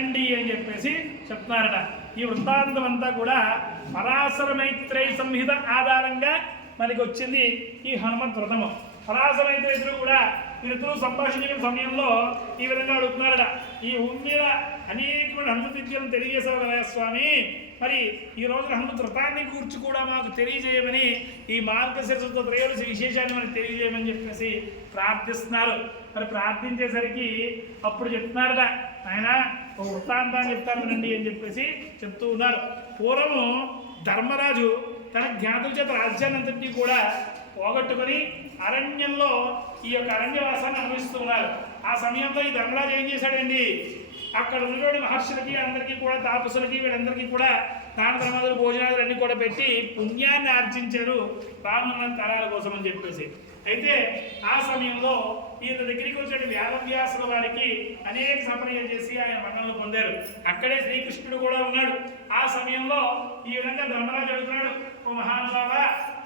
అని చెప్పేసి చెప్తున్నారట. ఈ వృత్తాంతం అంతా కూడా పరాశర మైత్రేయ సంహిత ఆధారంగా మనకి వచ్చింది ఈ హనుమంత్ వ్రతము. పరాశర మైత్రేయులు కూడా వీరిద్దరూ సంభాషించిన సమయంలో ఈ విధంగా అడుగుతున్నారట. ఈ భూమి మీద అనేకమైన హనుమత్ విద్యలను తెలియజేశావు కదా స్వామి, మరి ఈ రోజున హనుమంత్ వ్రతాన్ని కూర్చి కూడా మాకు తెలియజేయమని, ఈ మార్గశిరశుద్ధ త్రయోదశి విశేషాన్ని మనకు తెలియజేయమని చెప్పేసి ప్రార్థిస్తున్నారు. మరి ప్రార్థించేసరికి అప్పుడు చెప్తున్నారట, ఆయన ఒక వృత్తాంతాన్ని చెప్తాను వినండి అని చెప్పేసి చెప్తూ ఉన్నారు. పూర్వము ధర్మరాజు తన జ్ఞాతుల చేత రాజ్యాన్ని అంతటినీ కూడా పోగొట్టుకొని అరణ్యంలో ఈ యొక్క అరణ్యవాసాన్ని అనుభవిస్తూ ఉన్నారు. ఆ సమయంలో ఈ ధర్మరాజు ఏం చేశాడండి, అక్కడ ఉన్నటువంటి మహర్షులకి అందరికీ కూడా తాపసులకి వీళ్ళందరికీ కూడా దాన ధర్మాదులు భోజనాలు అన్నీ కూడా పెట్టి పుణ్యాన్ని ఆర్జించారు రామన్న తరాల కోసం అని చెప్పేసి. అయితే ఆ సమయంలో ఈయన దగ్గరికి వచ్చిన వేదవ్యాసుల వారికి అనేక సంప్రదాయాలు చేసి ఆయన మన్ననలు పొందారు. అక్కడే శ్రీకృష్ణుడు కూడా ఉన్నాడు. ఆ సమయంలో ఈ విధంగా ధర్మరాజు అడుగుతున్నాడు, ఓ మహానుభావ,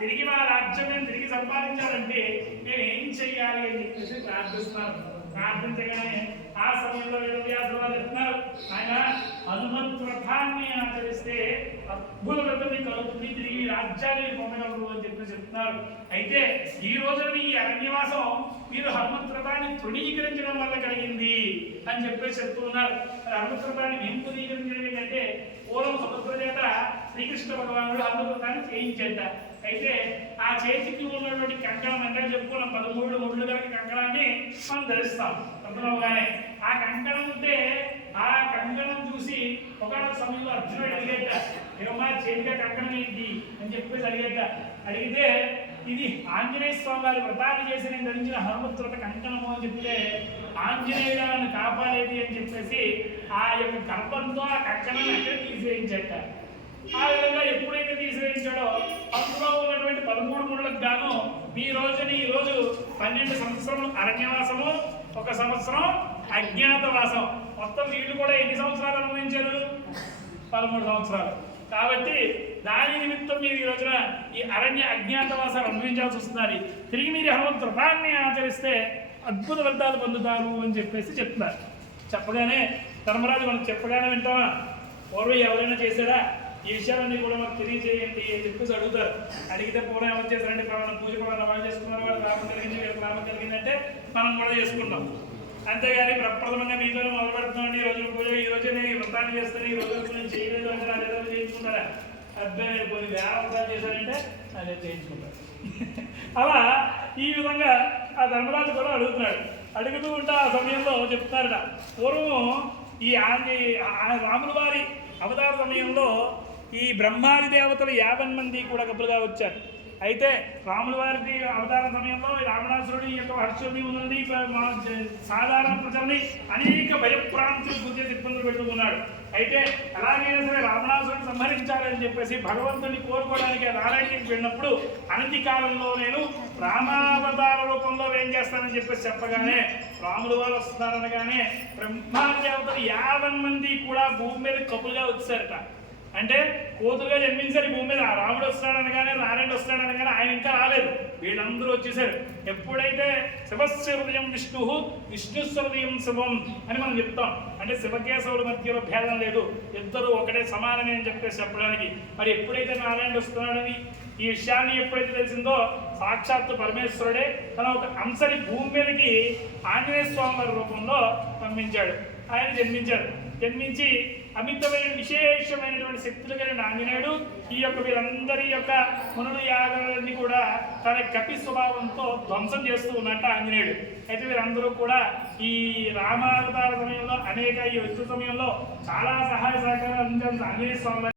తిరిగి మా రాజ్యం నేను తిరిగి సంపాదించాలంటే నేను ఏం చెయ్యాలి అని చెప్పేసి ప్రార్థిస్తున్నాను. ప్రార్థించగానే ఆ సమయంలో వేదవ్యాసుల వారు చెప్తున్నారు, ఆయన హనుమంత్ వ్రతాన్ని ఆచరిస్తే అద్భుత వ్రతం కలుగుతుంది, తిరిగి రాజ్యాన్ని పొందగలరు అని చెప్పి చెప్తున్నారు. అయితే ఈ రోజున ఈ అరణ్యవాసం మీరు హనుమంత్ వ్రతాన్ని తృణీకరించడం వల్ల కలిగింది అని చెప్పేసి చెప్తున్నారు. హనుమంత్ వ్రతాన్ని ఏం తృణీకరించడం ఏంటంటే, పూర్వం సముద్ర చేత శ్రీకృష్ణ భగవానుడు హనుమంత్ వ్రతాన్ని చేయించేట. అయితే ఆ చేతికి ఉన్నటువంటి కంకణం అంటే చెప్పుకున్నాం, 13 ముళ్ళు కలిగి కంకణాన్ని మనం ధరిస్తాం అర్థమవగానే. ఆ కంకణం ఉంటే ఆ కంకణం చూసి ఒకనొక సమయంలో అర్జునుడు అడిగేట, ఏమమ్మా చేతిగా కంకణం ఏంటి అని చెప్పేసి అడిగితే ఇది ఆంజనేయ స్వామి వారి వ్రతాన్ని చేసి నేను ధరించిన హనుమంత్ వ్రత కంకణము అని చెప్తే, ఆంజనేయులను కాపాడేది అని చెప్పేసి ఆ యొక్క గర్భంతో ఆ కంకణాన్ని అక్కడ తీసేయించట. ఆ విధంగా ఎప్పుడైతే తీసివేయించాడో అందులో ఉన్నటువంటి 13 ముళ్ళకు గాను ఈ రోజు 12 సంవత్సరములు అరణ్యవాసము, 1 సంవత్సరం అజ్ఞాతవాసం. మొత్తం వీళ్ళు కూడా ఎన్ని సంవత్సరాలు అనుభవించారు? 13 సంవత్సరాలు. కాబట్టి దాని నిమిత్తం మీరు ఈ రోజున ఈ అరణ్య అజ్ఞాతవాసాలు అనుభవించాల్సి వస్తున్నారు. తిరిగి మీరు హనుమంత్ వ్రతాన్ని ఆచరిస్తే అద్భుత ఫలితాలు పొందుతారు అని చెప్పేసి చెప్తున్నారు. చెప్పగానే ధర్మరాజు మనకు చెప్పగానే వింటామా? పూర్వం ఎవరైనా చేశారా? ఈ విషయాలన్నీ కూడా మాకు తెలియజేయండి అని చెప్పేసి అడుగుతారు. అడిగితే పూర్వం ఎవరు చేశారంటే పలానా పూజ పలానా వాళ్ళు చేసుకున్నారు, వాళ్ళు లాభం కలిగింది, వీళ్ళకి లాభం కలిగిందంటే మనం కూడా చేసుకుంటాం. అంతేగాని ప్రప్రథమంగా మీతో మొదలు పెడుతున్నాండి ఈ రోజు పూజ, ఈ రోజు నేను ఈ వ్రతాన్ని చేస్తాను, ఈ రోజు నేను చేయలేదు అంటే నా ఏదో చేయించుకుంటారా? అర్థం కొన్ని వేల వ్రతాలు చేశారంటే అదే చేయించుకుంటారు. అలా ఈ విధంగా ఆ ధర్మరాజు కూడా అడుగుతున్నాడు. అడుగుతూ ఉంటే ఆ సమయంలో చెప్తున్నారట, పూర్వం ఈ రాముల వారి అవతార సమయంలో ఈ బ్రహ్మాది దేవతలు 50 మంది కూడా కప్పులుగా వచ్చారు. అయితే రాముల వారి అవతార సమయంలో రావణాసురుడు ఈ యొక్క హర్షుని ఉన్నది సాధారణ ప్రజల్ని అనేక భయప్రాంతులు గురించి ఇబ్బందులు పెట్టుకున్నాడు. అయితే ఎలాగైనా సరే రావణాసురుడిని సంహరించాలని చెప్పేసి భగవంతుని కోరుకోవడానికి నారాయణకి వెళ్ళినప్పుడు అనతి కాలంలో నేను రామావతార రూపంలో ఏం చేస్తానని చెప్పేసి చెప్పగానే రాముల వారు వస్తున్నారనగానే బ్రహ్మాది దేవతలు 50 మంది కూడా భూమి మీద కప్పులుగా వచ్చారట. అంటే కోతులుగా జన్మించారు భూమి మీద. రాముడు వస్తాడనగానే నారాయణుడు వస్తాడనగానే ఆయన ఇంకా రాలేదు, వీళ్ళందరూ వచ్చేసారు. ఎప్పుడైతే శివస్య హృదయం విష్ణు, విష్ణుస్య హృదయం శివం అని మనం చెప్తాం. అంటే శివకేశవుల మధ్యలో భేదం లేదు, ఇద్దరు ఒకటే సమానమే అని చెప్పేసి చెప్పడానికి. మరి ఎప్పుడైతే నారాయణుడు వస్తున్నాడని ఈ విషయాన్ని ఎప్పుడైతే తెలిసిందో సాక్షాత్తు పరమేశ్వరుడే తన ఒక అంశని భూమి మీదకి ఆంజనేయ స్వామి వారి రూపంలో పంపించాడు. ఆయన జన్మించి అమితమైన విశేషమైనటువంటి శక్తులు కలిగిన ఆంజనేయుడు ఈ యొక్క వీరందరి యొక్క మునులు యాగాలన్నీ కూడా తన కపి స్వభావంతో ధ్వంసం చేస్తూ ఉన్నట్ట ఆంజనేయుడు. అయితే వీరందరూ కూడా ఈ రామావతార సమయంలో అనేక ఈ యుద్ధ సమయంలో చాలా సహాయ సహకారాలు అందించాల్సిన ఆంజనేయ స్వామి